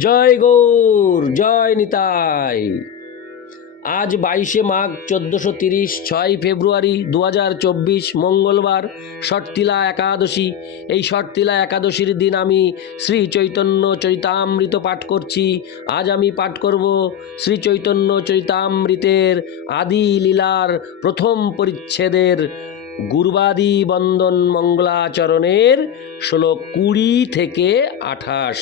জয় গৌর, জয় নিতাই। আজ বাইশে মাঘ চোদ্দোশো তিরিশ, ছয় ফেব্রুয়ারি দু চব্বিশ, মঙ্গলবার ষটতিলা একাদশী। এই ষটতিলা একাদশীর দিন আমি শ্রী চৈতন্য চরিতামৃত পাঠ করছি। আজ আমি পাঠ করব শ্রী চৈতন্য চরিতামৃতের আদি লীলার প্রথম পরিচ্ছেদের গুরবাদি বন্দন মঙ্গলাচরণের ষোলো কুড়ি থেকে আঠাশ।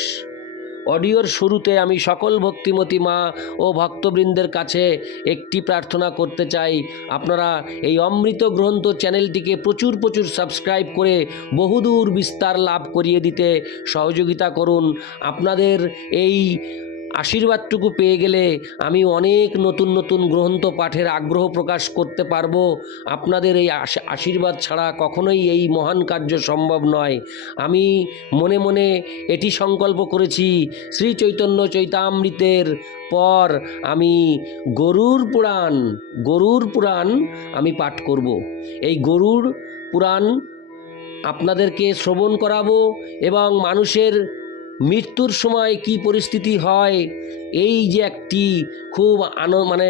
অডিওর শুরুতে আমি সকল ভক্তিমতী মা ও ভক্তবৃন্দের কাছে একটি প্রার্থনা করতে চাই। আপনারা এই অমৃত গ্রন্থ চ্যানেলটিকে প্রচুর প্রচুর সাবস্ক্রাইব করে বহুদূর বিস্তার লাভ করিয়ে দিতে সহযোগিতা করুন। আপনাদের এই আশীর্বাদটুকু পেয়ে গেলে আমি অনেক নতুন নতুন গ্রন্থ পাঠের আগ্রহ প্রকাশ করতে পারব। আপনাদের এই আশ- আশীর্বাদ ছাড়া কখনোই এই মহান কার্য সম্ভব নয়। আমি মনে মনে এটি সংকল্প করেছি, শ্রী চৈতন্য চৈতামৃতের পর আমি গরুর পুরাণ গরুর পুরাণ আমি পাঠ করব। এই গরুর পুরাণ আপনাদেরকে শ্রবণ করাবো এবং মানুষের মৃত্যুর সময় কি পরিস্থিতি হয়? এই যে একটি খুব আনো মানে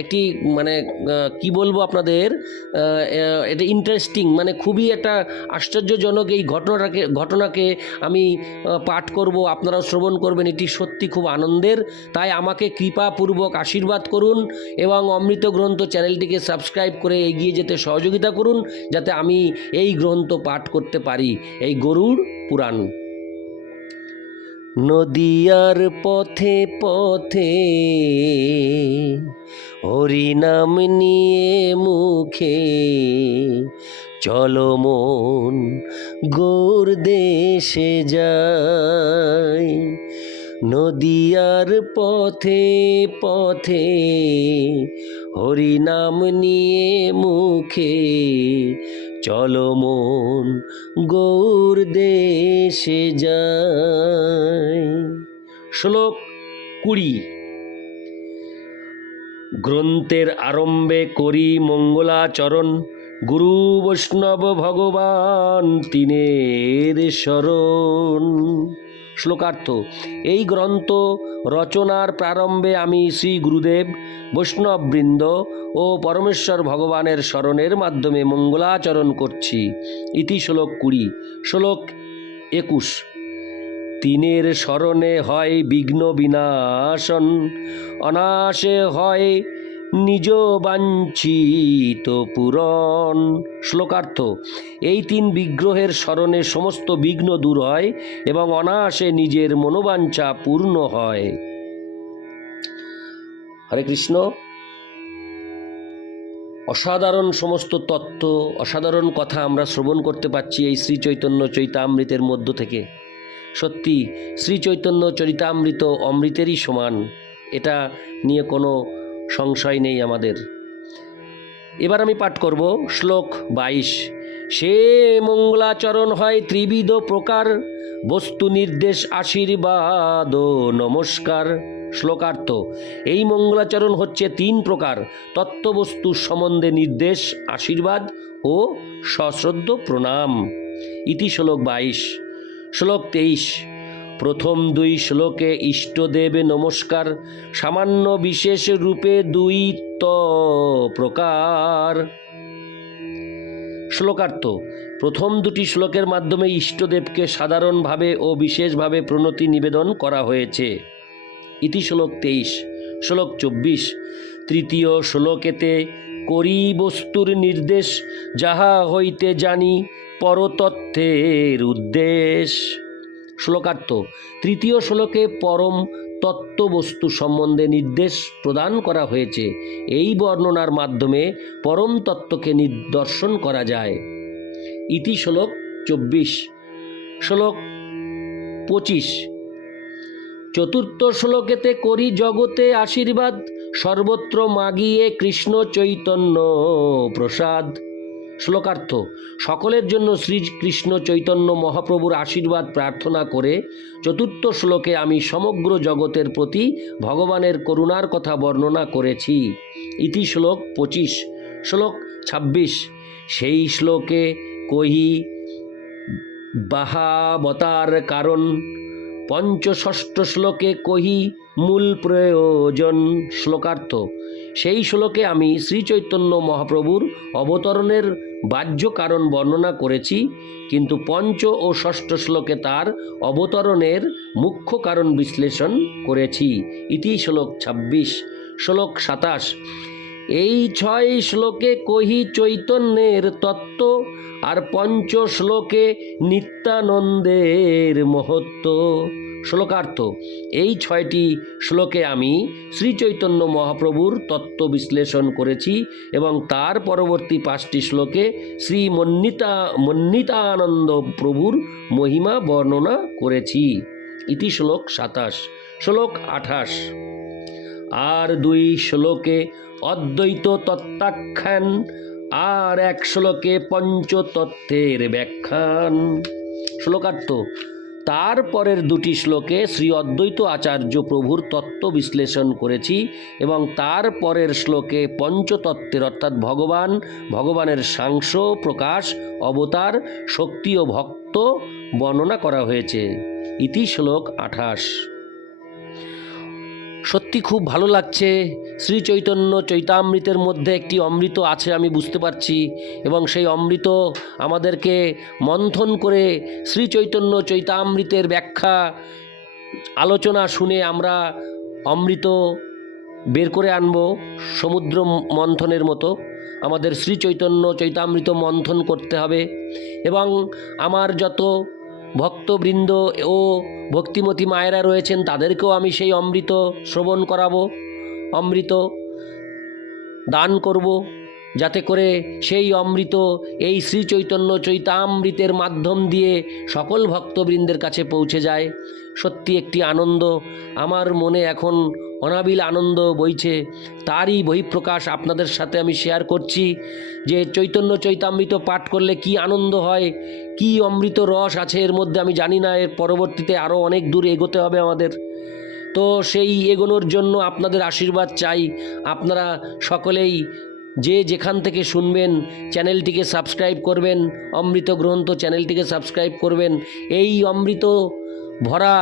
একটি মানে কি বলব আপনাদের? এটা ইন্টারেস্টিং মানে খুবই একটা আশ্চর্যজনক এই ঘটনাটাকে, ঘটনাকে আমি পাঠ করব, আপনারাও শ্রবণ করবেন, এটি সত্যি খুব আনন্দের। তাই আমাকে কৃপাপূর্বক আশীর্বাদ করুন এবং অমৃত গ্রন্থ চ্যানেলটিকে সাবস্ক্রাইব করে এগিয়ে যেতে সহযোগিতা করুন, যাতে আমি এই গ্রন্থ পাঠ করতে পারি, এই গরুর পুরাণ। নদিয়ার পথে পথে হরিনাম নিয়ে মুখে চলো মন গৌর দেশে যাই। নদিয়ার পথে পথে হরিনাম নিয়ে মুখে চলো মন গৌর দেশে যাই। শ্লোক কুড়ি। গ্রন্থের আরম্ভে করি মঙ্গলাচরণ, গুরু বৈষ্ণব ভগবান তিনের শরণ। শ্লোকার্থ, এই গ্রন্থ রচনার প্রারম্ভে আমি শ্রী গুরুদেব, বৈষ্ণববৃন্দ ও পরমেশ্বর ভগবানের স্মরণের মাধ্যমে মঙ্গলাচরণ করছি। ইতি শ্লোক কুড়ি, শ্লোক একুশ। তিনের স্মরণে হয় বিঘ্ন বিনাশন, অনাশে হয় নিজ বাঞ্ছিত পূরণ। শ্লোকার্থ, এই তিন বিগ্রহের স্মরণে সমস্ত বিঘ্ন দূর হয় এবং অনায়াসে নিজের মনোবাঞ্ছা পূর্ণ হয়। হরে কৃষ্ণ। অসাধারণ সমস্ত তত্ত্ব, অসাধারণ কথা আমরা শ্রবণ করতে পাচ্ছি এই শ্রী চৈতন্য চৈতামৃতের মধ্য থেকে। সত্যি শ্রী চৈতন্য চরিতামৃত অমৃতেরই সমান। এটা নিয়ে কোনো সংশয় নেই আমাদের। এবার আমি পাঠ করব শ্লোক বাইশ। সে মঙ্গলাচরণ হয় ত্রিবিধ প্রকার, বস্তু নির্দেশ আশীর্বাদ নমস্কার। শ্লোকার্থ, এই মঙ্গলাচরণ হচ্ছে তিন প্রকার, তত্ত্ববস্তু সম্বন্ধে নির্দেশ, আশীর্বাদ ও সশ্রদ্ধ প্রণাম। ইতি শ্লোক বাইশ। শ্লোক তেইশ প্রথম দুই শ্লোকে ইষ্টদেবে নমস্কার, সামান্য বিশেষ রূপে দুই ত প্রকার। শ্লোকার্থ, প্রথম দুটি শ্লোকের মাধ্যমে ইষ্টদেবকে সাধারণভাবে ও বিশেষভাবে প্রণতি নিবেদন করা হয়েছে। ইতি শ্লোক তেইশ, শ্লোক চব্বিশ, তৃতীয় শ্লোকেতে করি বস্তুর নির্দেশ, যাহা হইতে জানি পরতত্ত্বের উদ্দেশ। শ্লোকার্থ। তৃতীয় শ্লোকে পরম তত্ত্ববস্তু সম্বন্ধে নির্দেশ প্রদান করা হয়েছে। এই বর্ণনার মাধ্যমে পরম তত্ত্বকে নিদর্শন করা যায়। ইতি শ্লোক চব্বিশ। শ্লোক পঁচিশ। চতুর্থ শ্লোকেতে করি জগতে আশীর্বাদ, সর্বত্র মাগিয়ে কৃষ্ণ চৈতন্য প্রসাদ। শ্লোকার্থ, সকলের জন্য শ্রীকৃষ্ণ চৈতন্য মহাপ্রভুর আশীর্বাদ প্রার্থনা করে চতুর্থ শ্লোকে আমি সমগ্র জগতের প্রতি ভগবানের করুণার কথা বর্ণনা করেছি। ইতি শ্লোক পঁচিশ। শ্লোক ছাব্বিশ। সেই শ্লোকে কহি, বাহাবতার কারণ পঞ্চষষ্ঠ শ্লোকে কহি মূল প্রয়োজন শ্লোকার্থ। সেই শ্লোকে আমি শ্রী চৈতন্য মহাপ্রভুর অবতরণের বাহ্য কারণ বর্ণনা করেছি, কিন্তু পঞ্চ ও ষষ্ঠ শ্লোকে তার অবতরণের মুখ্য কারণ বিশ্লেষণ করেছি। ইতি শ্লোক ছাব্বিশ, শ্লোক সাতাশ এই ছয় শ্লোকে কহি চৈতন্যের তত্ত্ব আর পঞ্চ শ্লোকে নিত্যানন্দের মহত্ব শ্লোকার্থ, এই ছয়টি শ্লোকে আমি শ্রী চৈতন্য মহাপ্রভুর তত্ত্ব বিশ্লেষণ করেছি এবং তার পরবর্তী পাঁচটি শ্লোকে শ্রী মন্নিতা, মন্নিতানন্দ প্রভুর মহিমা বর্ণনা করেছি। ইতি শ্লোক সাতাশ, শ্লোক আঠাশ। আর দুই শ্লোকে অদ্বৈত তত্ত্বাখ্যান আর এক শ্লোকে পঞ্চতত্ত্বের ব্যাখ্যান। শ্লোকার্থ তারপরের দুটি শ্লোকে শ্রী অদ্বৈত আচার্য প্রভুর তত্ত্ব বিশ্লেষণ করেছি এবং তার পরের শ্লোকে পঞ্চতত্ত্বের অর্থাৎ ভগবান, ভগবানের সাংস প্রকাশ, অবতার, শক্তি ও ভক্ত বর্ণনা করা হয়েছে। ইতি শ্লোক আঠাশ। সত্যি খুব ভালো লাগছে। শ্রী চৈতন্য চৈতামৃতের মধ্যে একটি অমৃত আছে, আমি বুঝতে পারছি। এবং সেই অমৃত আমাদেরকে মন্থন করে শ্রী চৈতন্য চৈতামৃতের ব্যাখ্যা, আলোচনা শুনে আমরা অমৃত বের করে আনব সমুদ্র মন্থনের মতো। আমাদের শ্রী চৈতন্য চৈতামৃত মন্থন করতে হবে। এবং আমার যত ভক্তবৃন্দ ও ভক্তিমতী মায়েরা রয়েছেন, তাদেরকেও আমি সেই অমৃত শ্রবণ করাবো। অমৃত দান করব, যাতে করে সেই অমৃত এই শ্রী চৈতন্য চৈতামৃতের মাধ্যম দিয়ে সকল ভক্তবৃন্দের কাছে পৌঁছে যায়। সত্যি একটি আনন্দ আমার মনে এখন অনাবিল আনন্দ বইছে। তারই বহিঃপ্রকাশ আপনাদের সাথে আমি শেয়ার করছি যে চৈতন্য চৈতামৃত পাঠ করলে কি আনন্দ হয়, কি অমৃত রস আছে এর মধ্যে আমি জানি না, এর পরবর্তীতে আরও অনেক দূর এগোতে হবে আমাদের। তো সেই এগোনোর জন্য আপনাদের আশীর্বাদ চাই। আপনারা সকলেই যে যেখান থেকে শুনবেন, চ্যানেলটিকে সাবস্ক্রাইব করবেন, অমৃত গ্রন্থ চ্যানেলটিকে সাবস্ক্রাইব করবেন, এই অমৃত ভরা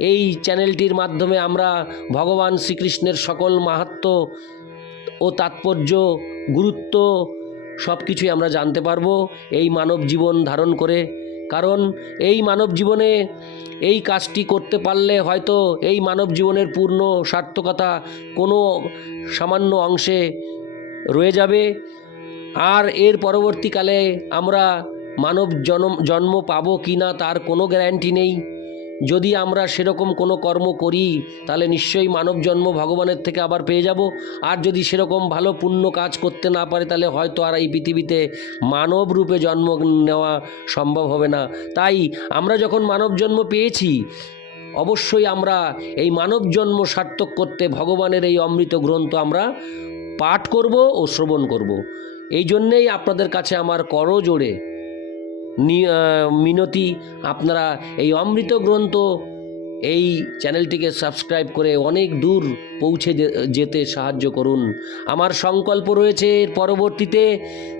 এই চ্যানেলটির মাধ্যমে আমরা ভগবান শ্রীকৃষ্ণের সকল মাহাত্ম্য ও তাৎপর্য, গুরুত্ব সব কিছুই আমরা জানতে পারব এই মানব জীবন ধারণ করে। কারণ এই মানব জীবনে এই কাজটি করতে পারলে হয়তো এই মানব জীবনের পূর্ণ সার্থকতা কোনো সামান্য অংশে রয়ে যাবে। আর এর পরবর্তীকালে আমরা মানব জন্ম জন্ম পাবো কি না তার কোনো গ্যারান্টি নেই। যদি আমরা সেরকম কোনো কর্ম করি, তাহলে নিশ্চয়ই মানব জন্ম ভগবানের থেকে আবার পেয়ে যাব। আর যদি সেরকম ভালো পুণ্য কাজ করতে না পারে, তাহলে হয়তো আর এই পৃথিবীতে মানব রূপে জন্ম নেওয়া সম্ভব হবে না। তাই আমরা যখন মানব জন্ম পেয়েছি, অবশ্যই আমরা এই মানব জন্ম সার্থক করতে ভগবানের এই অমৃত গ্রন্থ আমরা পাঠ করব ও শ্রবণ করব। এই জন্যেই আপনাদের কাছে আমার করজোড়ে মিনতি, আপনারা এই অমৃত গ্রন্থ, এই চ্যানেলটিকে সাবস্ক্রাইব করে অনেক দূর পৌঁছে যেতে সাহায্য করুন। আমার সংকল্প রয়েছে পরবর্তীতে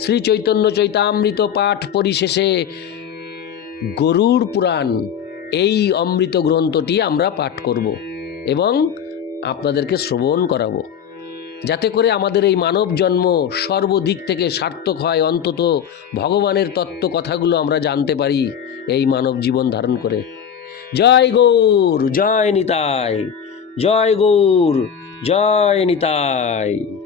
শ্রী চৈতন্য চৈতামৃত পাঠ পরিশেষে গরুড় পুরাণ, এই অমৃত গ্রন্থটি আমরা পাঠ করব এবং আপনাদেরকে শ্রবণ করাবো। যাতে করে আমাদের এই মানব জন্ম সর্বদিক থেকে সার্থক হয়, অন্তত ভগবানের তত্ত্ব কথাগুলো আমরা জানতে পারি এই মানব জীবন ধারণ করে। জয় গৌর, জয় নিতাই, জয় গৌর, জয় নিতাই।